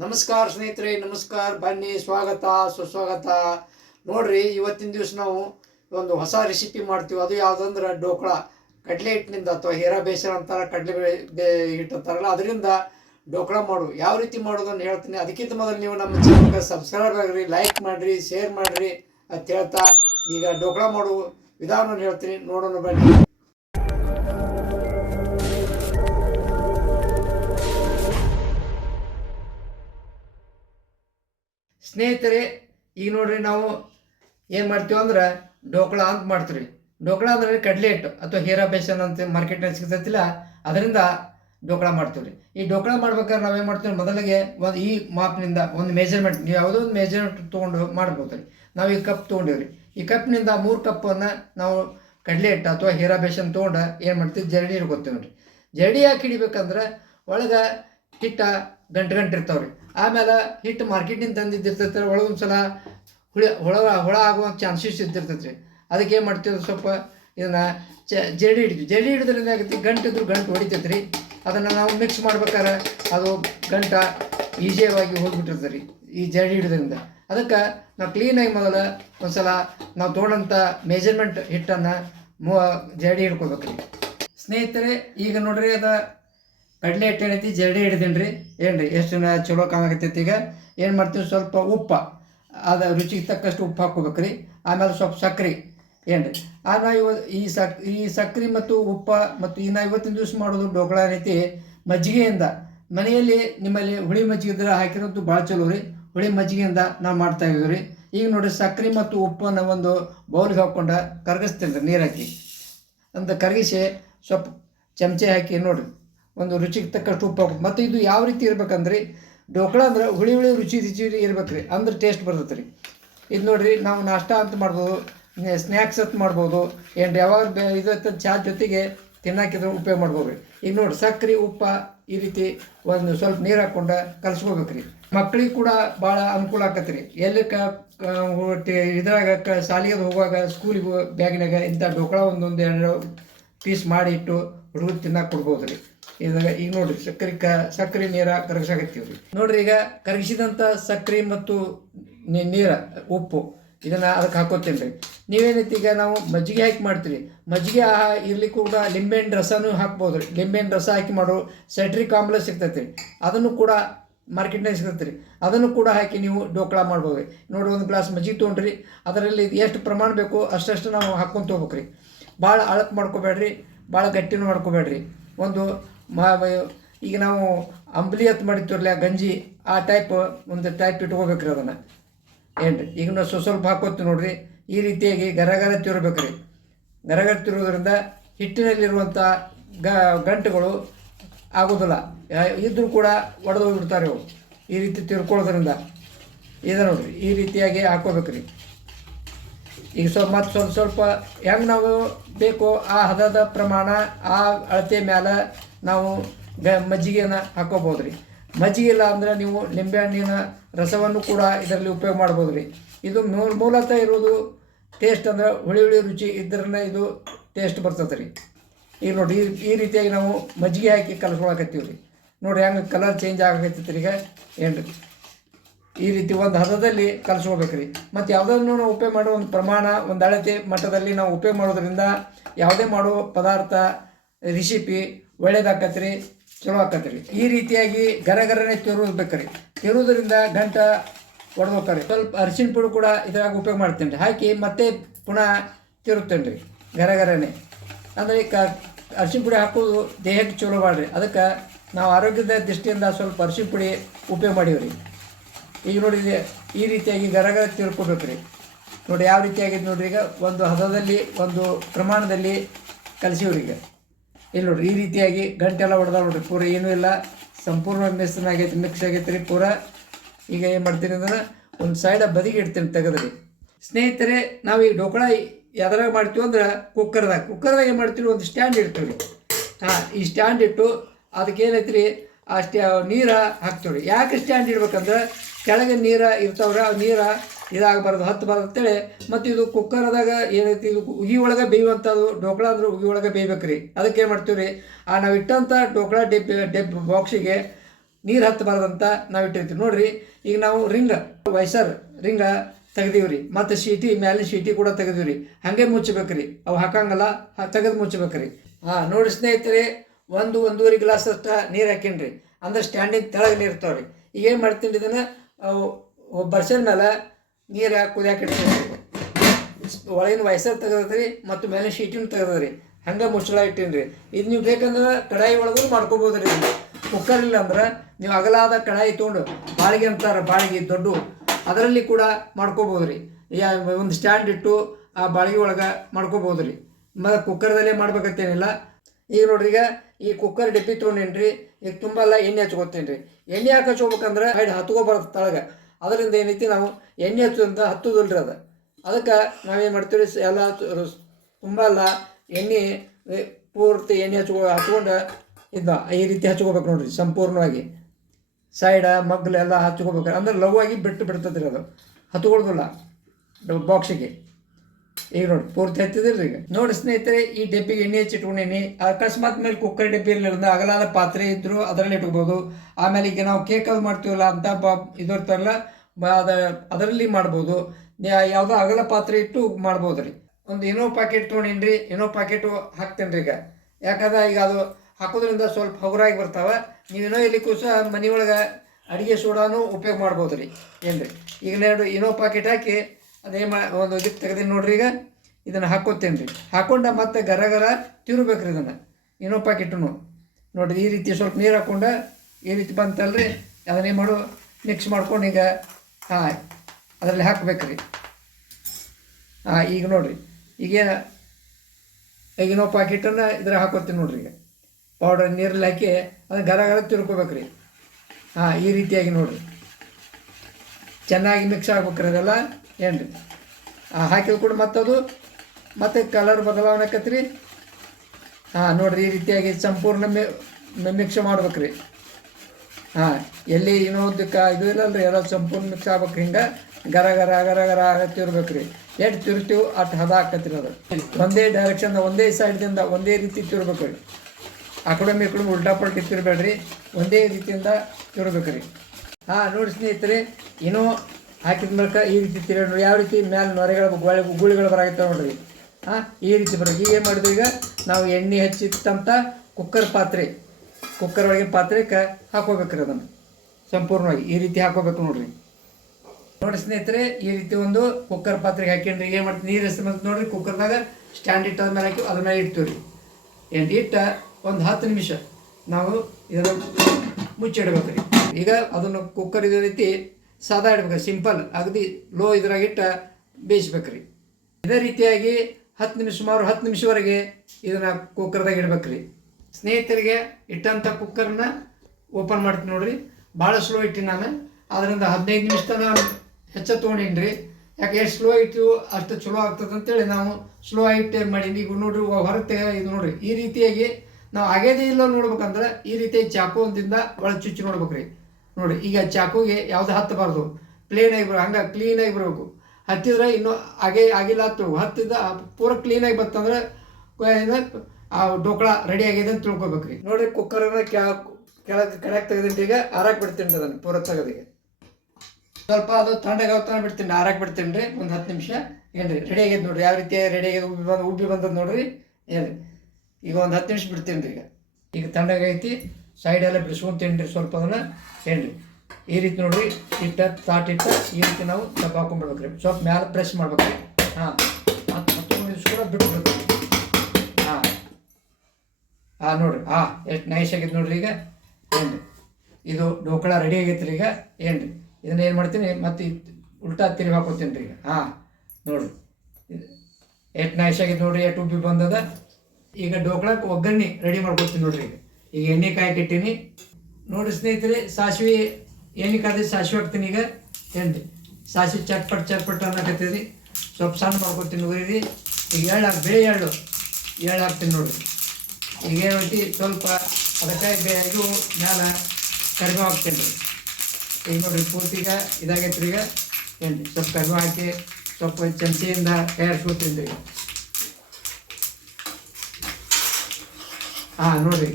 ನಮಸ್ಕಾರ ಸ್ನೇಹಿತರೆ, ನಮಸ್ಕಾರ. ಬನ್ನಿ, ಸ್ವಾಗತ ಸುಸ್ವಾಗತ. ನೋಡ್ರಿ, ಇವತ್ತಿನ ದಿವಸ ನಾವು ಒಂದು ಹೊಸ ರೆಸಿಪಿ ಮಾಡ್ತೀವಿ. ಅದು ಯಾವುದಂದ್ರೆ ಡೋಕ್ಳಾ. ಕಡಲೆ ಹಿಟ್ಟಿನಿಂದ ಅಥವಾ ಹೀರಾ ಬೇಸನ್ ಅಂತಾರೆ, ಕಡಲೆ ಹಿಟ್ಟು ಅಂತಾರಲ್ಲ, ಅದರಿಂದ ಡೋಕ್ಳಾ ಮಾಡು ಯಾವ ರೀತಿ ಮಾಡೋದನ್ನು ಹೇಳ್ತೀನಿ. ಅದಕ್ಕಿಂತ ಮೊದಲು ನೀವು ನಮ್ಮ ಚಾನಲ್ಗೆ ಸಬ್ಸ್ಕ್ರೈಬ್ ಆಗಿರಿ, ಲೈಕ್ ಮಾಡಿರಿ, ಶೇರ್ ಮಾಡಿರಿ ಅಂತ ಹೇಳ್ತಾ ಈಗ ಡೋಕ್ಳಾ ಮಾಡು ವಿಧಾನವನ್ನು ಹೇಳ್ತೀನಿ. ನೋಡೋಣ ಬನ್ನಿ. ಸ್ನೇಹಿತರೆ, ಈಗ ನೋಡ್ರಿ, ನಾವು ಏನು ಮಾಡ್ತೀವಿ ಅಂದ್ರೆ ಡೋಕ್ಳಾ ಅಂತ ಮಾಡ್ತೀವಿ. ಡೋಕ್ಳಾ ಅಂದ್ರೆ ಕಡಲೆ ಹಿಟ್ಟು ಅಥವಾ ಹೀರಾ ಬೇಸನ್ ಅಂತ ಮಾರ್ಕೆಟ್ನಲ್ಲಿ ಸಿಗ್ತೈತಿಲ್ಲ, ಅದರಿಂದ ಡೋಕ್ಳಾ ಮಾಡ್ತೀವಿ ರೀ. ಈ ಡೋಕ್ಳಾ ಮಾಡ್ಬೇಕಾದ್ರೆ ನಾವೇನು ಮಾಡ್ತೀವಿ, ಮೊದಲಿಗೆ ಈ ಮಾಪ್ನಿಂದ ಒಂದು ಮೆಜರ್ಮೆಂಟ್, ನೀವು ಯಾವುದೋ ಒಂದು ಮೆಜರ್ಮೆಂಟ್ ತೊಗೊಂಡು ಮಾಡ್ಬೋದು ರೀ. ನಾವು ಈ ಕಪ್ ತೊಗೊಂಡಿವ್ರಿ. ಈ ಕಪ್ನಿಂದ 3 ಕಪ್ಪನ್ನು ನಾವು ಕಡಲೆ ಹಿಟ್ಟು ಅಥವಾ ಹೀರಾ ಬೇಸನ್ ತೊಗೊಂಡು ಏನು ಮಾಡ್ತೀವಿ, ಜರಡಿ ಹಿಡ್ಕೊತೀವಿ ರೀ. ಜರಡಿ ಯಾಕೆ ಹಿಡಿಬೇಕಂದ್ರೆ ಒಳಗೆ ಹಿಟ್ಟ ಗಂಟು ಇರ್ತಾವ್ರಿ. ಆಮೇಲೆ ಹಿಟ್ಟು ಮಾರ್ಕೆಟಿಂದ ತಂದಿದ್ದಿರ್ತೈತೆ, ಒಳಗೊಂದು ಸಲ ಹುಳ ಆಗುವ ಚಾನ್ಸಸ್ ಇದ್ದಿರ್ತೈತೆ ರೀ. ಅದಕ್ಕೆ ಏನು ಮಾಡ್ತೀವಿ, ಸ್ವಲ್ಪ ಇದನ್ನು ಜರಡಿ ಹಿಡಿತೀವಿ. ಜರಡಿ ಹಿಡಿದ್ರಿಂದ ಆಗೈತಿ, ಗಂಟು ಹೊಡಿತೈತೆ ರೀ. ಅದನ್ನು ನಾವು ಮಿಕ್ಸ್ ಮಾಡ್ಬೇಕಾದ್ರೆ ಅದು ಗಂಟ ಈಸಿಯಾಗಿ ಹೋಗಿಬಿಟ್ಟಿರ್ತದೆ ರೀ ಈ ಜರಡಿ ಹಿಡಿದ್ರಿಂದ. ಅದಕ್ಕೆ ನಾವು ಕ್ಲೀನಾಗಿ ಮೊದಲು ಒಂದು ಸಲ ನಾವು ತೊಗೊಂಡಂಥ ಮೆಜರ್ಮೆಂಟ್ ಹಿಟ್ಟನ್ನು ಜರಡಿ ಹಿಡ್ಕೊಬೇಕು ರೀ. ಸ್ನೇಹಿತರೆ, ಈಗ ನೋಡ್ರಿ, ಅದು ಕಡಲೆ ಹಿಟ್ಟು ಏನೈತಿ ಜರಡಿ ಹಿಡಿದೀನಿ ರೀ. ಏನು ರೀ, ಎಷ್ಟು ಚಲೋ ಕಾಣಕತ್ತೈತಿ. ಈಗ ಏನು ಮಾಡ್ತೀವಿ, ಸ್ವಲ್ಪ ಉಪ್ಪು, ಅದು ರುಚಿಗೆ ತಕ್ಕಷ್ಟು ಉಪ್ಪು ಹಾಕ್ಕೋಬೇಕು ರೀ. ಆಮೇಲೆ ಸ್ವಲ್ಪ ಸಕ್ಕರೆ, ಏನು ರೀ. ಆಮೇಲೆ ಈ ಸಕ್ಕರೆ ಮತ್ತು ಉಪ್ಪು ಮತ್ತು ನಾವು ಇವತ್ತಿನ ದಿವಸ ಮಾಡೋದು ಡೋಕ್ಳಾ ಏನೈತಿ ಮಜ್ಜಿಗೆಯಿಂದ. ಮನೆಯಲ್ಲಿ ನಿಮ್ಮಲ್ಲಿ ಹುಳಿ ಮಜ್ಜಿಗೆ ಇದ್ರೆ ಹಾಕಿರೋದು ಭಾಳ ಚಲೋ ರೀ. ಹುಳಿ ಮಜ್ಜಿಗೆಯಿಂದ ನಾವು ಮಾಡ್ತಾ ಇದ್ದೀವಿ ರೀ. ಈಗ ನೋಡಿರಿ, ಸಕ್ಕರೆ ಮತ್ತು ಉಪ್ಪನ್ನು ಒಂದು ಬೌಲ್ಗೆ ಹಾಕ್ಕೊಂಡು ಕರಗಿಸ್ತೀನಿ ರೀ, ನೀರು ಹಾಕಿ. ಅಂತ ಕರಗಿಸಿ ಸ್ವಲ್ಪ ಚಮಚೆ ಹಾಕಿ ನೋಡಿರಿ, ಒಂದು ರುಚಿಗೆ ತಕ್ಕಷ್ಟು ಉಪ್ಪು ಹಾಕಿ. ಮತ್ತು ಇದು ಯಾವ ರೀತಿ ಇರ್ಬೇಕಂದ್ರೆ, ಡೋಕ್ಳಾ ಅಂದ್ರೆ ಹುಳಿ ರುಚಿ ಇರ್ಬೇಕು ರೀ, ಅಂದ್ರೆ ಟೇಸ್ಟ್ ಬರ್ತೈತೆ ರೀ. ಇದು ನೋಡಿರಿ, ನಾವು ನಾಷ್ಟ ಅಂತ ಮಾಡ್ಬೋದು, ಸ್ನ್ಯಾಕ್ಸ್ ಅಂತ ಮಾಡ್ಬೋದು, ಏನು ಯಾವಾಗ ಇದಕ್ಕೆ ಚಹಾ ಜೊತೆಗೆ ತಿನ್ನೋಕಿದ್ರೆ ಉಪಯೋಗ ಮಾಡ್ಬೋದು ರೀ. ಈಗ ನೋಡಿ, ಸಕ್ಕರೆ ಉಪ್ಪು ಈ ರೀತಿ ಒಂದು ಸ್ವಲ್ಪ ನೀರು ಹಾಕ್ಕೊಂಡು ಕಲಿಸ್ಕೋಬೇಕು ರೀ. ಮಕ್ಕಳಿಗೆ ಕೂಡ ಭಾಳ ಅನುಕೂಲ ಆಕತ್ತೆ ರೀ. ಎಲ್ಲಿ ಇದ್ರಾಗ ಶಾಲೆಗೆ ಹೋಗುವಾಗ ಸ್ಕೂಲಿಗೆ ಬ್ಯಾಗಿನಾಗ ಇಂಥ ಡೋಕ್ಳಾ ಒಂದೊಂದು 2 ಪೀಸ್ ಮಾಡಿ ಇಟ್ಟು ಹುಡುಗರು ತಿನ್ನಕ್ಕೆ ಕೊಡ್ಬೋದು ರೀ. ಈಗ ನೋಡ್ರಿ, ಸಕ್ಕರೆ ನೀರ ಕರಗಿಸಾಕತ್ತೀವಿ ರೀ. ನೋಡ್ರಿ, ಈಗ ಕರಗಿಸಿದಂಥ ಸಕ್ಕರೆ ಮತ್ತು ನೀರು ಉಪ್ಪು ಇದನ್ನು ಅದಕ್ಕೆ ಹಾಕೋತೀನಿ ರೀ. ನೀವೇನೈತಿ, ಈಗ ನಾವು ಮಜ್ಜಿಗೆ ಹಾಕಿ ಮಾಡ್ತೀವಿ. ಮಜ್ಜಿಗೆ ಇರ್ಲಿಕ್ಕೆ ಕೂಡ ಲಿಂಬೆಹಣ್ಣು ರಸನೂ ಹಾಕ್ಬೋದು ರೀ. ಲಿಂಬೆಹಣ್ಣು ರಸ ಹಾಕಿ ಮಾಡೋ ಸೈಟ್ರಿಕ್ ಆಮ್ಲ ಸಿಗ್ತೈತೆ ರೀ, ಅದನ್ನು ಕೂಡ ಮಾರ್ಕೆಟ್ನಾಗ ಸಿಗ್ತೈತೆ ರೀ. ಅದನ್ನು ಕೂಡ ಹಾಕಿ ನೀವು ಡೋಕ್ಳಾ ಮಾಡ್ಬೋದು ರೀ. ನೋಡಿ, ಒಂದು ಗ್ಲಾಸ್ ಮಜ್ಜಿಗೆ ತೊಗೊಂಡ್ರಿ, ಅದರಲ್ಲಿ ಎಷ್ಟು ಪ್ರಮಾಣ ಬೇಕು ಅಷ್ಟು ನಾವು ಹಾಕ್ಕೊಂಡು ತೊಗೋಬೇಕು ರೀ. ಭಾಳ ಅಳಕು ಮಾಡ್ಕೋಬೇಡ್ರಿ, ಭಾಳ ಗಟ್ಟಿನೂ ಮಾಡ್ಕೋಬೇಡ್ರಿ. ಒಂದು ಈಗ ನಾವು ಅಂಬ್ಲಿ ಅಂತ ಮಾಡಿರ್ತೀವಲ್ಲ, ಗಂಜಿ ಆ ಒಂದು ಟೈಪ್ ಇಟ್ಕೋಬೇಕ್ರಿ ಅದನ್ನು. ಏನು ರೀ, ಈಗ ನಾವು ಸ್ವಲ್ಪ ಹಾಕೋತೀವಿ ನೋಡ್ರಿ. ಈ ರೀತಿಯಾಗಿ ಗರಗರ ತಿರ್ಬೇಕು ರೀ. ಗರಗರ ತಿರುವುದರಿಂದ ಹಿಟ್ಟಿನಲ್ಲಿರುವಂಥ ಗಂಟುಗಳು ಆಗೋದಿಲ್ಲ, ಇದ್ರೂ ಕೂಡ ಒಡೆದೋಗ್ಬಿಡ್ತಾರೆ ಅವು. ಈ ರೀತಿ ತಿರ್ಕೊಳ್ಳೋದ್ರಿಂದ ಇದೆ ನೋಡ್ರಿ, ಈ ರೀತಿಯಾಗಿ ಹಾಕೋಬೇಕ್ರಿ. ಈಗ ಮತ್ತು ಸ್ವಲ್ಪ ಹೆಂಗೆ ನಾವು ಬೇಕೋ ಆ ಹದದ ಪ್ರಮಾಣ, ಆ ಅಳತೆ ಮೇಲೆ ನಾವು ಮಜ್ಜಿಗೆಯನ್ನು ಹಾಕೋಬೋದು ರೀ. ಮಜ್ಜಿಗೆ ಇಲ್ಲ ಅಂದರೆ ನೀವು ನಿಂಬೆಹಣ್ಣಿನ ರಸವನ್ನು ಕೂಡ ಇದರಲ್ಲಿ ಉಪಯೋಗ ಮಾಡ್ಬೋದು ರೀ. ಇದು ಮೂಲತಃ ಇರೋದು ಟೇಸ್ಟ್ ಅಂದ್ರೆ ಹುಳಿ ರುಚಿ ಇದ್ರನ್ನ ಇದು ಟೇಸ್ಟ್ ಬರ್ತದೆ ರೀ. ಈಗ ನೋಡಿ, ಈ ರೀತಿಯಾಗಿ ನಾವು ಮಜ್ಜಿಗೆ ಹಾಕಿ ಕಲಸ್ಕೊಳಕತ್ತೀವಿ ರೀ. ನೋಡಿರಿ, ಹೆಂಗೆ ಕಲರ್ ಚೇಂಜ್ ಆಗಕತ್ತೈತಿ ಈಗ. ಏನು ರೀ, ಈ ರೀತಿ ಒಂದು ಹದದಲ್ಲಿ ಕಲಿಸ್ಕೋಬೇಕು ರೀ. ಮತ್ತು ಯಾವುದನ್ನು ನಾವು ಉಪಯೋಗ ಮಾಡೋ ಒಂದು ಪ್ರಮಾಣ, ಒಂದು ಅಳತೆ ಮಟ್ಟದಲ್ಲಿ ನಾವು ಉಪಯೋಗ ಮಾಡೋದ್ರಿಂದ ಯಾವುದೇ ಮಾಡೋ ಪದಾರ್ಥ ರೆಸಿಪಿ ಒಳ್ಳೇದಾಕತ್ತೆ ರೀ, ಚಲೋ ಆಕತ್ತೆ ರೀ. ಈ ರೀತಿಯಾಗಿ ಗರಗರನೆ ತಿರುಗಬೇಕು ರೀ. ತಿರುವುದರಿಂದ ಗಂಟ ಒಡೆದೋಗ್ತಾರೆ. ಸ್ವಲ್ಪ ಅರಿಶಿನ ಪುಡಿ ಕೂಡ ಇದ್ರಾಗ ಉಪಯೋಗ ಮಾಡ್ತೇನೆ ರೀ. ಹಾಕಿ ಮತ್ತೆ ಪುನಃ ತಿರುಗ್ತೇನೆ ರೀ ಗರಗರನೆ. ಅಂದರೆ ಅರಿಶಿನ ಪುಡಿ ಹಾಕೋದು ದೇಹಕ್ಕೆ ಚಲೋ ಮಾಡ್ರಿ. ಅದಕ್ಕೆ ನಾವು ಆರೋಗ್ಯದ ದೃಷ್ಟಿಯಿಂದ ಸ್ವಲ್ಪ ಅರಿಶಿನ ಪುಡಿ ಉಪಯೋಗ ಮಾಡೀವಿ ರೀ. ಈಗ ನೋಡಿ, ಈ ರೀತಿಯಾಗಿ ಗರಗರ ತಿರ್ಕೋಬೇಕು ರೀ. ನೋಡಿ ಯಾವ ರೀತಿಯಾಗಿದೆ ನೋಡ್ರಿ. ಈಗ ಒಂದು ಹದದಲ್ಲಿ, ಒಂದು ಪ್ರಮಾಣದಲ್ಲಿ ಕಲಿಸಿವ್ರಿ. ಈಗ ಇಲ್ಲಿ ನೋಡಿರಿ, ಈ ರೀತಿಯಾಗಿ ಗಂಟೆಲ್ಲ ಹೊಡೆದಾವ ನೋಡಿರಿ. ಪೂರ ಏನೂ ಇಲ್ಲ, ಸಂಪೂರ್ಣ ಮಿಕ್ಸ್ ಆಗೈತೆ ರೀ ಪೂರ. ಈಗ ಏನು ಮಾಡ್ತೀನಿ ಅಂದ್ರೆ ಒಂದು ಸೈಡ ಬದಿಗೆ ಇಡ್ತೀನಿ ತೆಗೆದ್ರಿ. ಸ್ನೇಹಿತರೆ, ನಾವು ಈ ಡೋಕ್ಳಾ ಯಾವ್ದ್ರಾಗ ಮಾಡ್ತೀವಿ ಅಂದ್ರೆ ಕುಕ್ಕರ್ದಾಗ ಏನು ಮಾಡ್ತೀವಿ, ಒಂದು ಸ್ಟ್ಯಾಂಡ್ ಇಡ್ತೀವಿ ರೀ. ಈ ಸ್ಟ್ಯಾಂಡ್ ಇಟ್ಟು ಅದಕ್ಕೆ ಏನೈತೆ ರೀ, ನೀರು ಹಾಕ್ತೀವಿ ರೀ. ಯಾಕೆ ಸ್ಟ್ಯಾಂಡ್ ಇಡ್ಬೇಕಂದ್ರೆ ಕೆಳಗೆ ನೀರು ಇರ್ತಾವ್ರೆ, ಆ ನೀರು ಇದಾಗಬಾರ್ದು, ಹತ್ತಬಾರ್ದು ಅಂತೇಳಿ. ಮತ್ತು ಇದು ಕುಕ್ಕರ್ದಾಗ ಏನೈತಿ, ಇದು ಉಗಿ ಒಳಗೆ ಬೇಯುವಂಥದ್ದು. ಡೋಕ್ಳಾ ಅಂದ್ರೆ ಉಗಿ ಒಳಗೆ ಬೇಯ್ಬೇಕು ರೀ. ಅದಕ್ಕೆ ಏನು ಮಾಡ್ತೀವಿ ರೀ, ನಾವು ಇಟ್ಟಂಥ ಡೋಕ್ಳಾ ಡೆಬ್ಬಿ ಬಾಕ್ಸಿಗೆ ನೀರು ಹತ್ತಬಾರ್ದಂತ ನಾವು ಇಟ್ಟಿರ್ತೀವಿ ನೋಡ್ರಿ. ಈಗ ನಾವು ವೈಸರ್ ರಿಂಗ ತೆಗ್ದೀವ್ರಿ, ಮತ್ತು ಶೀಟಿ ಮ್ಯಾಲಿನ ಶೀಟಿ ಕೂಡ ತೆಗೆದೀವ್ರಿ. ಹಾಗೆ ಮುಚ್ಚಬೇಕ್ರಿ, ಅವು ಹಾಕಂಗಲ್ಲ, ತೆಗೆದು ಮುಚ್ಚಬೇಕ್ರಿ. ನೋಡ್ರಿ ಸ್ನೇಹಿತರೆ, 1-1.5 ಗ್ಲಾಸ್ ಅಷ್ಟ ನೀರು ಹಾಕೀನಿ, ಅಂದ್ರೆ ಸ್ಟ್ಯಾಂಡಿನ ತೆಳಗೆ ನೀರು ಇರ್ತಾವ್ರಿ. ಈಗ ಏನು ಮಾಡ್ತೀನಿ, ಇದನ್ನು ಬರ್ಸನ್ ಮೇಲೆ ನೀರು ಕುದಿಯಾಕೆ ಇಡ್ತೀನಿ. ಒಳಗಿನ ವೈಸರ್ ತೆಗೆದ್ರಿ ಮತ್ತು ಮೇಲೆ ಶೀಟಿನ ತೆಗೆದ್ರಿ, ಹಂಗೆ ಮುಚ್ಚಳ ಇಟ್ಟೀನಿ ರೀ. ಇದು ನೀವು ಬೇಕಂದ್ರೆ ಕಡಾಯಿ ಒಳಗೂ ಮಾಡ್ಕೋಬೋದು ರೀ. ಕುಕ್ಕರ್ ಇಲ್ಲ ಅಂದ್ರೆ ನೀವು ಅಗಲಾದ ಕಡಾಯಿ ತೊಗೊಂಡು, ಬಾಳಿಗೆ ಅಂತಾರೆ, ಬಾಳಿಗೆ ದೊಡ್ಡ, ಅದರಲ್ಲಿ ಕೂಡ ಮಾಡ್ಕೋಬೋದು ರೀ. ಒಂದು ಸ್ಟ್ಯಾಂಡ್ ಇಟ್ಟು ಆ ಬಾಳಿಗೆ ಒಳಗೆ ಮಾಡ್ಕೋಬೋದು ರೀ. ಮತ್ತು ಕುಕ್ಕರ್ದಲ್ಲೇ ಮಾಡ್ಬೇಕಂತೇನಿಲ್ಲ. ಈಗ ನೋಡ್ರಿ, ಈಗ ಈ ಕುಕ್ಕರ್ ಡಿಪ್ಪಿ ತೊಗೊಂಡೇನಿ ರೀ. ಈಗ ತುಂಬಲ್ಲ ಎಣ್ಣೆ ಹಚ್ಕೋತೀನಿ ರೀ. ಎಣ್ಣೆ ಹಾಕಿ ಹಚ್ಕೋಬೇಕಂದ್ರೆ ಸೈಡ್ ಹತ್ಕೋಬಾರ್ದು ತಳಗೆ. ಅದರಿಂದ ಏನೈತಿ, ನಾವು ಎಣ್ಣೆ ಹಚ್ಚೋದ್ರಿಂದ ಹತ್ತೋದಿಲ್ಲ ರೀ. ಅದಕ್ಕೆ ನಾವೇನು ಮಾಡ್ತೀವಿ, ಎಲ್ಲ ತುಂಬಲ್ಲ ಎಣ್ಣೆ ಪೂರ್ತಿ ಎಣ್ಣೆ ಹಚ್ಕೊಂಡು ಈ ರೀತಿ ಹಚ್ಕೋಬೇಕು ನೋಡ್ರಿ. ಸಂಪೂರ್ಣವಾಗಿ ಸೈಡ ಮಗ್ಲು ಎಲ್ಲ ಹಚ್ಕೋಬೇಕು, ಅಂದ್ರೆ ಲಘುವಾಗಿ ಬಿಡ್ತದೆ ರೀ, ಅದು ಹತ್ಕೊಳ್ದಿಲ್ಲ ಬಾಕ್ಸಿಗೆ. ಈಗ ನೋಡಿ ಪೂರ್ತಿ ಹತ್ತಿದ್ರಿ. ಈಗ ನೋಡಿ ಸ್ನೇಹಿತರೆ, ಈ ಡಬ್ಬಿಗೆ ಎಣ್ಣೆ ಹಚ್ಚಿಟ್ಕೊಂಡೇನಿ. ಅಕಸ್ಮಾತ್ ಮೇಲೆ ಕುಕ್ಕರ್ ಡಬ್ಬಿ ಇರಲಿಲ್ಲ, ಅಗಲಾದ ಪಾತ್ರೆ ಇದ್ದರೂ ಅದರಲ್ಲಿ ಇಟ್ಕೋಬೋದು. ಆಮೇಲೆ ಈಗ ನಾವು ಕೇಕ್ ಅದು ಮಾಡ್ತೀವಲ್ಲ ಅಂತ ಇದು ಇರ್ತಾರಲ್ಲ, ಅದರಲ್ಲಿ ಮಾಡ್ಬೋದು. ಯಾವುದೋ ಅಗಲ ಪಾತ್ರೆ ಇಟ್ಟು ಮಾಡ್ಬೋದು ರೀ. ಒಂದು ಏನೋ ಪ್ಯಾಕೆಟ್ ತೊಗೊಂಡೇನಿ ರೀ, ಏನೋ ಪ್ಯಾಕೆಟು ಹಾಕ್ತೇನೆ ರೀ. ಈಗ ಯಾಕಂದ್ರೆ ಈಗ ಅದು ಹಾಕೋದ್ರಿಂದ ಸ್ವಲ್ಪ ಹಗುರಾಗಿ ಬರ್ತಾವೆ. ನೀವೇನೋ ಇಲ್ಲಿ ಕೂಸ ಮನೆಯೊಳಗೆ ಅಡುಗೆ ಸೋಡಾನು ಉಪಯೋಗ ಮಾಡ್ಬೋದು ರೀ. ಏನು ರೀ, ಈಗ ಎರಡು ಏನೋ ಪ್ಯಾಕೆಟ್ ಹಾಕಿ ಒಂದು ಇದಕ್ಕೆ ತೆಗೆದೀನಿ ನೋಡ್ರಿ. ಈಗ ಇದನ್ನು ಹಾಕೋತೇನೆ ರೀ. ಹಾಕೊಂಡ ಮತ್ತೆ ಗರ ತಿರುಬೇಕು ರೀ ಇದನ್ನು, ಏನೋ ಪ್ಯಾಕೆಟು ನೋಡಿರಿ. ಈ ರೀತಿ ಸ್ವಲ್ಪ ನೀರು ಹಾಕ್ಕೊಂಡು ಈ ರೀತಿ ಬಂತಲ್ರಿ, ಅದನ್ನೇ ಮಾಡು ಮಿಕ್ಸ್ ಮಾಡ್ಕೊಂಡು ಈಗ ಅದರಲ್ಲಿ ಹಾಕ್ಬೇಕು ರೀ. ಈಗ ನೋಡಿರಿ, ಈಗಿನೋ ಪ್ಯಾಕೆಟನ್ನು ಇದ್ರ ಹಾಕೋತೀನಿ ನೋಡ್ರಿ. ಈಗ ಪೌಡರ್ ನೀರಲ್ಲಿ ಹಾಕಿ ಅದನ್ನು ಗರ ತಿರ್ಕೋಬೇಕು ರೀ. ಈ ರೀತಿಯಾಗಿ ನೋಡಿರಿ, ಚೆನ್ನಾಗಿ ಮಿಕ್ಸ್ ಆಗ್ಬೇಕ್ರಿ ಅದೆಲ್ಲ. ಏನು ರೀ, ಹಾಕಿದ ಕೂಡ ಮತ್ತದು ಮತ್ತೆ ಕಲರ್ ಬದಲಾವಣೆ ಆಕತ್ರಿ. ನೋಡಿರಿ, ಈ ರೀತಿಯಾಗಿ ಸಂಪೂರ್ಣ ಮಿಕ್ಸ್ ಮಾಡ್ಬೇಕ್ರಿ. ಎಲ್ಲಿ ಇನ್ನೋದಕ್ಕೆ ಇದು ಇಲ್ಲಲ್ರಿ, ಎಲ್ಲ ಸಂಪೂರ್ಣ ಮಿಕ್ಸ್ ಆಗ್ಬೇಕು. ಹಿಂಗೆ ಗರ ಆಗತ್ತಿರ್ಬೇಕು ರೀ. ಎಷ್ಟು ತಿರ್ತೀವಿ ಅಷ್ಟು ಹದ ಆಕತ್ರಿ. ಅದು ಒಂದೇ ಡೈರೆಕ್ಷನ್, ಒಂದೇ ಸೈಡ್ದಿಂದ ಒಂದೇ ರೀತಿ ತಿರ್ಬೇಕು ರೀ. ಆ ಕಡೆ ಈ ಕಡೆ ಉಲ್ಟಾ ಪಲ್ಟಿ ತಿರ್ಬೇಡ್ರಿ, ಒಂದೇ ರೀತಿಯಿಂದ ತಿರ್ಬೇಕು ರೀ. ನೋಡಿ ಸ್ನೇಹಿತರೆ, ಏನೋ ಹಾಕಿದ ಮೂಲಕ ಈ ರೀತಿ ತಿರುಗಿ ನೋಡಿ. ಯಾವ ರೀತಿ ಮೇಲೆ ನೊರೆಗಳು ಗುಳಿಗಳು ಬರಾಕತ್ತಾವ ನೋಡ್ರಿ. ಈ ರೀತಿ ಬರೋದು. ಈಗ ಏನು ಮಾಡಿದ್ವಿ, ಈಗ ನಾವು ಎಣ್ಣೆ ಹಚ್ಚಿಟ್ಟಂಥ ಕುಕ್ಕರ್ ಒಳಗಿನ ಪಾತ್ರೆಗೆ ಹಾಕೋಬೇಕ್ರಿ. ಅದನ್ನು ಸಂಪೂರ್ಣವಾಗಿ ಈ ರೀತಿ ಹಾಕೋಬೇಕು ನೋಡ್ರಿ. ನೋಡಿ ಸ್ನೇಹಿತರೆ, ಈ ರೀತಿ ಒಂದು ಕುಕ್ಕರ್ ಪಾತ್ರೆಗೆ ಹಾಕಿನ್ರಿ. ಏನು ಮಾಡ್ತೀವಿ, ನೀರು ಹೆಸರು ಬಂತು ನೋಡ್ರಿ. ಕುಕ್ಕರ್ದಾಗ ಸ್ಟ್ಯಾಂಡ್ ಇಟ್ಟು ಅದ್ಮೇಲೆ ಹಾಕಿ ಅದ್ರ ಮೇಲೆ ಇಡ್ತೀವಿ ರೀ. ಇಟ್ಟ ಒಂದು 10 ನಿಮಿಷ ನಾವು ಇದನ್ನು ಮುಚ್ಚಿಡ್ಬೇಕು ರೀ. ಈಗ ಅದನ್ನು ಕುಕ್ಕರ್ ಇದೇ ರೀತಿ ಸಾದಾ ಇಡ್ಬೇಕು, ಸಿಂಪಲ್ ಅಗದಿ ಲೋ ಇದ್ರಾಗಿಟ್ಟ ಬೇಯಿಸ್ಬೇಕು ರೀ. ಇದೇ ರೀತಿಯಾಗಿ 10 ನಿಮಿಷ, ಸುಮಾರು 10 ನಿಮಿಷವರೆಗೆ ಇದನ್ನು ಕುಕ್ಕರ್ದಾಗ ಇಡ್ಬೇಕು ರೀ. ಸ್ನೇಹಿತರಿಗೆ ಇಟ್ಟಂಥ ಕುಕ್ಕರ್ನ ಓಪನ್ ಮಾಡ್ತೀನಿ ನೋಡ್ರಿ. ಭಾಳ ಸ್ಲೋ ಇಟ್ಟಿನಿ ನಾನು, ಅದರಿಂದ 15 ನಿಮಿಷ ತನಕ ಹೆಚ್ಚ ತೊಗೊಂಡೀನಿ ರೀ. ಯಾಕೆ ಎಷ್ಟು ಸ್ಲೋ ಇಟ್ಟು ಅಷ್ಟು ಚಲೋ ಆಗ್ತದೆ ಅಂತೇಳಿ ನಾವು ಸ್ಲೋ ಇಟ್ಟೆ ಮಾಡೀನಿ. ಈಗ ನೋಡ್ರಿ, ಹೊರತೆ ಇದು ನೋಡ್ರಿ. ಈ ರೀತಿಯಾಗಿ ನಾವು ಆಗೇದೇ ಇಲ್ಲ ನೋಡ್ಬೇಕಂದ್ರೆ ಈ ರೀತಿಯಾಗಿ ಚಾಕು ಒಂದಿಂದ ಒಳಗೆ ಚುಚ್ಚಿ ನೋಡ್ಬೇಕು ರೀ. ನೋಡಿ, ಈಗ ಚಾಕುಗೆ ಯಾವುದು ಹತ್ತಬಾರ್ದು, ಪ್ಲೇನಾಗಿ ಹಂಗೆ ಕ್ಲೀನಾಗಿ ಬರಬೇಕು. ಹತ್ತಿದ್ರೆ ಇನ್ನೂ ಆಗಿಲ್ಲ ಹತ್ತಿದ ಪೂರ ಕ್ಲೀನಾಗಿ ಬರ್ತಂದ್ರೆ ಆ ಡೋಕ್ಳ ರೆಡಿ ಆಗಿದೆ ಅಂತ ತಿಳ್ಕೊಬೇಕು ರೀ. ನೋಡಿರಿ, ಕುಕ್ಕರನ್ನ ಕೆಳಗೆ ತೆಗೆದಿಟ್ಟು ಈಗ ಆರಾಕ್ ಬಿಡ್ತೀನಿ ಅದನ್ನು ಪೂರ ತೆಗೆದಿಗೆ. ಸ್ವಲ್ಪ ಅದು ತಣ್ಣಗಾಗ್ತಾನೆ ಬಿಡ್ತೀನಿ, ಆರಾಕ್ ಬಿಡ್ತೀನಿ ರೀ ಒಂದು 10 ನಿಮಿಷ. ಏನು ರೀ, ರೆಡಿ ಆಗೈತೆ ನೋಡಿರಿ. ಯಾವ ರೀತಿ ರೆಡಿ ಆಗಿದೆ, ಉಬ್ಬಿ ಬಂದದ್ದು ನೋಡಿರಿ. ಏನು ರೀ, ಈಗ ಒಂದು 10 ನಿಮಿಷ ಬಿಡ್ತೀನಿ ರೀ. ಈಗ ತಣ್ಣಗೈತಿ, ಸೈಡೆಲ್ಲ ಬಿಡಿಸ್ಕೊಂತೀನಿ ರೀ ಸ್ವಲ್ಪ ಅದನ್ನು. ಏನು ರೀ, ಈ ರೀತಿ ನೋಡಿರಿ, ತಾಟಿಟ್ಟ ಈ ರೀತಿ ನಾವು ದಪ್ಪ ಹಾಕೊಂಡ್ಬಿಡ್ಬೇಕು ರೀ. ಸ್ವಲ್ಪ ಮ್ಯಾಲೆ ಪ್ರೆಸ್ ಮಾಡ್ಬೇಕು ರೀ. 10 ನಿಮಿಷ ಕೂಡ ಬಿಟ್ಬಿಡ್ಬೇಕು ರೀ. ನೋಡಿರಿ, ಎಷ್ಟು ನೈಸ್ ಆಗೈತೆ ನೋಡಿರಿ. ಈಗ ಏನು ರೀ, ಇದು ಡೋಕ್ಳ ರೆಡಿ ಆಗೈತೆ ರೀ. ಈಗ ಏನು ರೀ, ಇದನ್ನ ಏನು ಮಾಡ್ತೀನಿ, ಮತ್ತೆ ಉಲ್ಟಾ ತಿರುಗಿ ಹಾಕೋತೀನಿ ರೀ. ಈಗ ನೋಡಿರಿ, ಎಷ್ಟು ನೈಸ್ ಆಗೈತೆ ನೋಡಿರಿ, ಎಷ್ಟು ಉಬ್ಬಿ ಬಂದದ. ಈಗ ಡೋಕ್ಳಕ್ಕೆ ಒಗ್ಗರಣೆ ರೆಡಿ ಮಾಡ್ಕೊತೀನಿ ನೋಡಿರಿ. ಈಗ ಎಣ್ಣೆ ಕಾಯಕ್ಕಿಟ್ಟೀನಿ ನೋಡಿರಿ ಸ್ನೇಹಿತರೆ. ಸಾಸಿವೆ ಎಣ್ಣೆ ಕಾದಿ ಸಾಸಿವೆ ಹಾಕ್ತೀನಿ. ಈಗ ಏನು ರೀ, ಸಾಸಿವೆ ಚಟ್ಪಟ್ ಅನ್ನಕತ್ತೀರಿ. ಸ್ವಲ್ಪ ಸಣ್ಣ ಮಾಡ್ಕೊತೀನಿ ಉರಿರಿ. ಈಗ ಬೇಳೆ ಎಳ್ಳು ಹಾಕ್ತೀನಿ ನೋಡಿರಿ. ಈಗ ಏನೈತಿ, ಸ್ವಲ್ಪ ಅದಕ್ಕೆ ಇದು ಮ್ಯಾಲೆ ಕರಿಬೇವು ಹಾಕ್ತೀನಿ ರೀ. ಈಗ ನೋಡಿರಿ, ಪೂರ್ತಿಗ ಇದಾಗೈತೆ ರೀ. ಈಗ ಏನು ರೀ, ಸ್ವಲ್ಪ ಕರಿಬೇವು ಹಾಕಿ ಸ್ವಲ್ಪ ಚಮಚೆಯಿಂದ ತಯಾರಿಸ್ಕೊತೀನಿ ರೀ. ನೋಡಿರಿ,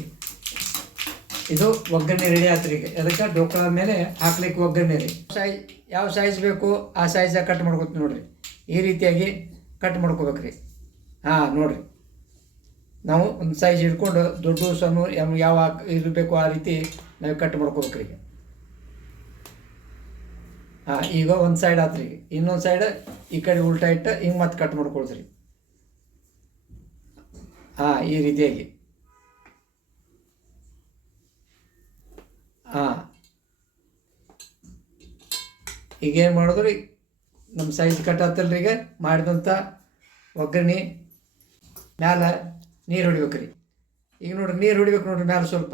ಇದು ಒಗ್ಗರಣೆ ರೆಡಿ ಆತ್ರಿ. ಈಗ ಅದಕ್ಕೆ ಡೋಕ್ಳಾ ಮೇಲೆ ಹಾಕ್ಲಿಕ್ಕೆ ಒಗ್ಗರಣೆ ರೀ. ಯಾವ ಸೈಜ್ ಬೇಕು ಆ ಸೈಜಾಗ ಕಟ್ ಮಾಡ್ಕೊತೀವಿ ನೋಡಿರಿ. ಈ ರೀತಿಯಾಗಿ ಕಟ್ ಮಾಡ್ಕೋಬೇಕ್ರಿ. ಹಾಂ ನೋಡಿರಿ, ನಾವು ಒಂದು ಸೈಜ್ ಹಿಡ್ಕೊಂಡು ದೊಡ್ಡ ಸಣ್ಣ ಯಾವ ಇರಬೇಕು ಆ ರೀತಿ ನಾವು ಕಟ್ ಮಾಡ್ಕೋಬೇಕ್ರಿ. ಈಗ ಹಾಂ, ಈಗ ಒಂದು ಸೈಡ್ ಆತ್ರಿ. ಈಗ ಇನ್ನೊಂದು ಸೈಡ್ ಈ ಕಡೆ ಉಲ್ಟಾ ಇಟ್ಟು ಹಿಂಗೆ ಮತ್ತೆ ಕಟ್ ಮಾಡ್ಕೊಳ್ತೀರಿ. ಹಾಂ, ಈ ರೀತಿಯಾಗಿ. ಹಾಂ, ಈಗೇನು ಮಾಡಿದ್ರಿ, ನಮ್ಮ ಸೈಜ್ ಕಟ್ ಆತಲ್ರಿ. ಈಗ ಮಾಡಿದಂಥ ಒಗ್ಗರಣೆ ಮ್ಯಾಲ ನೀರು ಹೊಡಿಬೇಕ್ರಿ. ಈಗ ನೋಡ್ರಿ, ನೀರು ಹೊಡಿಬೇಕು ನೋಡ್ರಿ. ಮ್ಯಾಲ ಸ್ವಲ್ಪ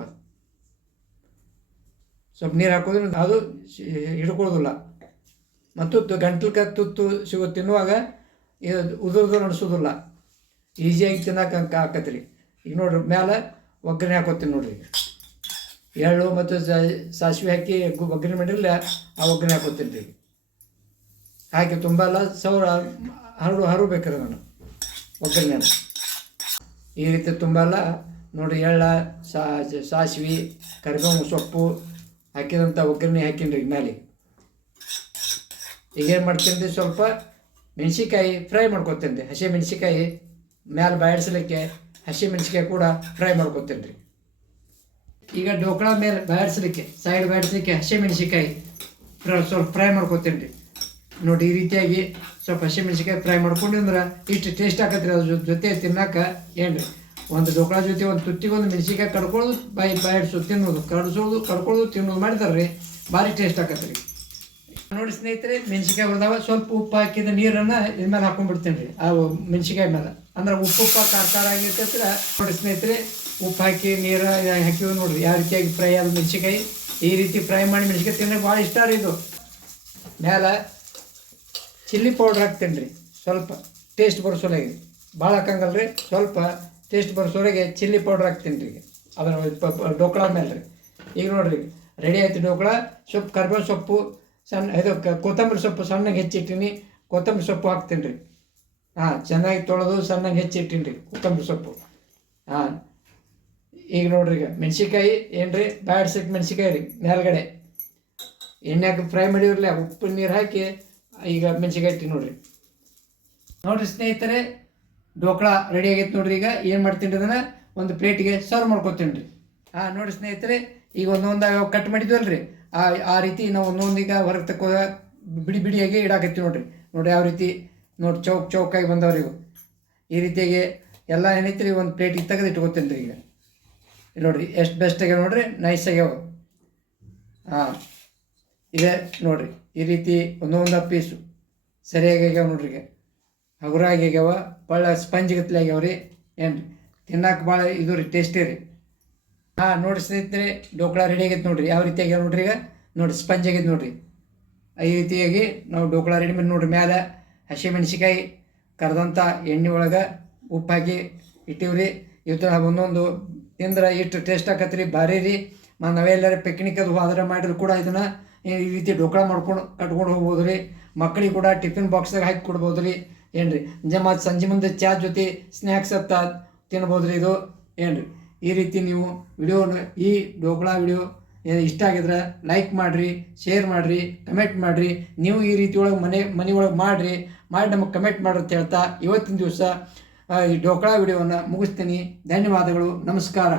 ನೀರು ಹಾಕೋದ್ರೆ ಅದು ಹಿಡ್ಕೊಳ್ಳೋದಿಲ್ಲ. ಮತ್ತು ಗಂಟ್ಲಕ್ಕೆ ತುತ್ತು ಸಿಗೋ ತಿನ್ನುವಾಗ ಇದು ಉದುರು ನಡೆಸೋದಿಲ್ಲ, ಈಸಿಯಾಗಿ ತಿನ್ನಕ್ಕೆ ಆಕತ್ರಿ. ಈಗ ನೋಡ್ರಿ, ಮ್ಯಾಲೆ ಒಗ್ಗರಣೆ ಹಾಕೋತೀನಿ ನೋಡ್ರಿ. ಎಳ್ಳು ಮತ್ತು ಸಾಸಿವೆ ಹಾಕಿ ಒಗ್ಗರಣೆ ಮಾಡಿರಲಿಲ್ಲ, ಆ ಒಗ್ಗರಣೆ ಹಾಕೋತೀನಿ ರೀ. ಹಾಕಿ ತುಂಬ ಎಲ್ಲ ಸೌರ ಹರಬೇಕ್ರಿ ನಾನು ಒಗ್ಗರಣೆ. ಈ ರೀತಿ ತುಂಬ ಎಲ್ಲ ನೋಡಿ, ಎಳ್ಳ ಸಾಸಿವೆ ಕರಿಬೇವು ಸೊಪ್ಪು ಹಾಕಿದಂಥ ಒಗ್ಗರಣೆ ಹಾಕೀನಿ ರೀ ಮೇಲೆ. ಈಗೇನು ಮಾಡ್ತೀನಿ ರೀ, ಸ್ವಲ್ಪ ಮೆಣಸಿಕಾಯಿ ಫ್ರೈ ಮಾಡ್ಕೊತೀನಿ ರೀ. ಹಸಿ ಮೆಣಸಿಕಾಯಿ ಮ್ಯಾಲೆ ಬಾಡಿಸ್ಲಿಕ್ಕೆ ಹಸಿ ಮೆಣಸಿಕಾಯಿ ಕೂಡ ಫ್ರೈ ಮಾಡ್ಕೊತೀನಿ ರೀ. ಈಗ ಡೋಕ್ಳಾ ಮೇಲೆ ಬಾಡಿಸ್ಲಿಕ್ಕೆ ಸೈಡ್ ಬಾಡಿಸ್ಲಿಕ್ಕೆ ಹಸಿ ಮೆಣಸಿಕಾಯಿ ಸ್ವಲ್ಪ ಫ್ರೈ ಮಾಡ್ಕೊತೀನಿ ರೀ. ನೋಡಿ, ಈ ರೀತಿಯಾಗಿ ಸ್ವಲ್ಪ ಹಸಿ ಮೆಣಸಿಕಾಯಿ ಫ್ರೈ ಮಾಡ್ಕೊಂಡಿಂದ್ರೆ ಇಷ್ಟು ಟೇಸ್ಟ್ ಆಕತ್ರಿ. ಅದ್ರ ಜೊತೆ ತಿನ್ನಕ್ಕೆ ಏನು ರೀ, ಒಂದು ಡೋಕ್ಳಾ ಜೊತೆ ಒಂದು ತುತ್ತಿಗೆ ಒಂದು ಮೆಣಸಿಕಾಯಿ ಕಡ್ಕೊಳ್ಳೋದು, ಬಾಯಿಡ್ಸೋದು, ತಿನ್ನೋದು, ಕಡ್ಕೊಳ್ಳೋದು ತಿನ್ನೋದು ಮಾಡಿದಾರೆ ರೀ, ಭಾರಿ ಟೇಸ್ಟ್ ಆಕತ್ರಿ. ನೋಡಿ ಸ್ನೇಹಿತರೆ, ಮೆಣಸಿಕಾಯಿ ಬರ್ದಾವ ಸ್ವಲ್ಪ ಉಪ್ಪು ಹಾಕಿದ ನೀರನ್ನು ಇದ್ಮೇಲೆ ಹಾಕೊಂಡ್ಬಿಡ್ತೀನಿ ರೀ ಆ ಮೆಣಸಿಕಾಯಿ ಮೇಲೆ. ಅಂದ್ರೆ ಉಪ್ಪು ಖಾರ ಆಗಿರ್ತೈತ್ರ. ನೋಡಿ ಸ್ನೇಹಿತರೆ, ಉಪ್ಪು ಹಾಕಿ ನೀರು ಹಾಕಿವಿ ನೋಡ್ರಿ ಯಾವ ರೀತಿಯಾಗಿ ಫ್ರೈ ಆದ ಮೆಣಸಿಕಾಯಿ. ಈ ರೀತಿ ಫ್ರೈ ಮಾಡಿ ಮೆಣಸಿಕಾಯಿ ತಿನ್ನೋಕೆ ಭಾಳ ಇಷ್ಟ ರೀ. ಇದು ಮೇಲೆ ಚಿಲ್ಲಿ ಪೌಡ್ರ್ ಹಾಕ್ತೀನಿ ರೀ, ಸ್ವಲ್ಪ ಟೇಸ್ಟ್ ಬರೋಸೊಳಗೆ. ಭಾಳ ಹಾಕಂಗಲ್ಲ ರೀ, ಸ್ವಲ್ಪ ಟೇಸ್ಟ್ ಬರೋಸೊಳಗೆ ಚಿಲ್ಲಿ ಪೌಡ್ರ್ ಹಾಕ್ತೀನಿ ರೀ. ಈಗ ಅದರ ಡೋಕ್ಳಾ ಮೇಲೆ ರೀ. ಈಗ ನೋಡಿರಿ, ರೆಡಿ ಆಯ್ತು ಡೋಕ್ಳಾ. ಸೊಪ್ಪು ಕರಿಬೇವು ಸೊಪ್ಪು ಸಣ್ಣ ಇದು ಕೊತ್ತಂಬರಿ ಸೊಪ್ಪು ಸಣ್ಣಗೆ ಹೆಚ್ಚಿಟ್ಟಿನಿ. ಕೊತ್ತಂಬರಿ ಸೊಪ್ಪು ಹಾಕ್ತೀನಿ ರೀ. ಹಾಂ, ಚೆನ್ನಾಗಿ ತೊಳೆದು ಸಣ್ಣಗೆ ಹೆಚ್ಚಿಟ್ಟಿನಿ ರೀ ಕೊತ್ತಂಬರಿ ಸೊಪ್ಪು. ಹಾಂ, ಈಗ ನೋಡ್ರಿ, ಈಗ ಮೆಣಸಿಕಾಯಿ ಏನು ರೀ, ಬಾಡ್ಸಕ್ಕೆ ಮೆಣಸಿಕಾಯಿ ರೀ ಮೇಲ್ಗಡೆ ಎಣ್ಣೆಗೆ ಫ್ರೈ ಮಾಡಿರಲಿ, ಉಪ್ಪು ನೀರು ಹಾಕಿ ಈಗ ಮೆಣಸಿಕಾಯಿ ಇಟ್ಟು ನೋಡಿರಿ ಸ್ನೇಹಿತರೆ, ಡೋಕ್ಳಾ ರೆಡಿ ಆಗೈತೆ ನೋಡ್ರಿ. ಈಗ ಏನು ಮಾಡ್ತೀನಿ ಅದನ್ನು ಒಂದು ಪ್ಲೇಟಿಗೆ ಸರ್ವ್ ಮಾಡ್ಕೊತೀನಿ ರೀ. ಹಾಂ, ನೋಡಿ ಸ್ನೇಹಿತರೆ, ಈಗ ಒಂದೊಂದಾಗ ಕಟ್ ಮಾಡಿದ್ವಲ್ಲ ರೀ, ಆ ರೀತಿ ನಾವು ಒಂದೊಂದೀಗ ಹೊರಗೆ ತಕ್ಕೋ ಬಿಡಿಯಾಗಿ ಇಡಾಕತ್ತೀವಿ ನೋಡಿರಿ. ನೋಡಿ ಯಾವ ರೀತಿ ನೋಡಿ ಚೌಕಾಗಿ ಬಂದವ್ರಿ ಇವು. ಈ ರೀತಿಯಾಗಿ ಎಲ್ಲ ಏನೈತಿ ರೀ, ಒಂದು ಪ್ಲೇಟಿಗೆ ತೆಗೆದು ಇಟ್ಕೊತೀನಿ ರೀ. ಈಗ ನೋಡಿರಿ ಎಷ್ಟು ಬೆಸ್ಟ್ ಆಗ್ಯಾವ ನೋಡಿರಿ, ನೈಸ್ ಆಗ್ಯಾವ. ಹಾಂ, ಇದೆ ನೋಡಿರಿ, ಈ ರೀತಿ ಒಂದೊಂದು ಪೀಸು ಸರಿಯಾಗಿ ಆಗ್ಯಾವ ನೋಡ್ರಿ. ಈಗ ಹಗುರಾಗಿ ಆಗ್ಯಾವ, ಭಾಳ ಸ್ಪಂಜ್ ಗತ್ಲೆ ಆಗ್ಯಾವ ರೀ. ಏನು ರೀ, ತಿನ್ನಕ್ಕೆ ಭಾಳ ಇದು ರೀ, ಟೇಸ್ಟಿ ರೀ. ಹಾಂ, ನೋಡಿ ಸ್ನೇಹಿತರೆ, ಡೋಕ್ಳಾ ರೆಡಿ ಆಗೈತೆ ನೋಡಿರಿ. ಯಾವ ರೀತಿ ಆಗ್ಯಾವ ನೋಡ್ರಿ. ಈಗ ನೋಡಿ ಸ್ಪಂಜ್ ಆಗೈತೆ ನೋಡಿರಿ. ಈ ರೀತಿಯಾಗಿ ನಾವು ಡೋಕ್ಳಾ ರೆಡಿ ಮಾಡಿ ನೋಡಿರಿ. ಮೇಲೆ ಹಸಿ ಮೆಣಸಿಕಾಯಿ ಕರೆದಂಥ ಎಣ್ಣೆ ಒಳಗೆ ಉಪ್ಪು ಹಾಕಿ ಇಟ್ಟಿವ್ರಿ. ಇವತ್ತು ಒಂದೊಂದು ತಿಂದ್ರೆ ಇಷ್ಟು ಟೇಸ್ಟ್ ಆಕತ್ರಿ, ಭಾರಿ ರೀ. ನಾವೆಲ್ಲರೂ ಪಿಕ್ನಿಕ್ ಅದು ಹೋದ್ರೆ ಮಾಡಿದ್ರು ಕೂಡ ಇದನ್ನು ಈ ರೀತಿ ಡೋಕ್ಳಾ ಮಾಡ್ಕೊಂಡು ಕಟ್ಕೊಂಡು ಹೋಗ್ಬೋದು ರೀ. ಮಕ್ಕಳಿಗೆ ಕೂಡ ಟಿಫಿನ್ ಬಾಕ್ಸ್ದಾಗ ಹಾಕಿ ಕೊಡ್ಬೋದು ರೀ. ಏನು ರೀ, ಮತ್ತು ಸಂಜೆ ಮುಂದೆ ಚಾ ಜೊತೆ ಸ್ನ್ಯಾಕ್ಸ್ ಅಂತ ತಿನ್ಬೋದು ರೀ. ಇದು ಏನು ರೀ, ಈ ರೀತಿ ನೀವು ಈ ಡೋಕ್ಳಾ ವಿಡಿಯೋ ಇಷ್ಟ ಆಗಿದ್ರೆ ಲೈಕ್ ಮಾಡಿರಿ, ಶೇರ್ ಮಾಡಿರಿ, ಕಮೆಂಟ್ ಮಾಡಿರಿ. ನೀವು ಈ ರೀತಿ ಒಳಗೆ ಮನೆ ಒಳಗೆ ಮಾಡಿ ನಮಗೆ ಕಮೆಂಟ್ ಮಾಡ್ರಿ ಅಂತ ಹೇಳ್ತಾ ಇವತ್ತಿನ ದಿವಸ ಈ ಡೋಕ್ಳಾ ವಿಡಿಯೋವನ್ನು ಮುಗಿಸ್ತೀನಿ. ಧನ್ಯವಾದಗಳು, ನಮಸ್ಕಾರ.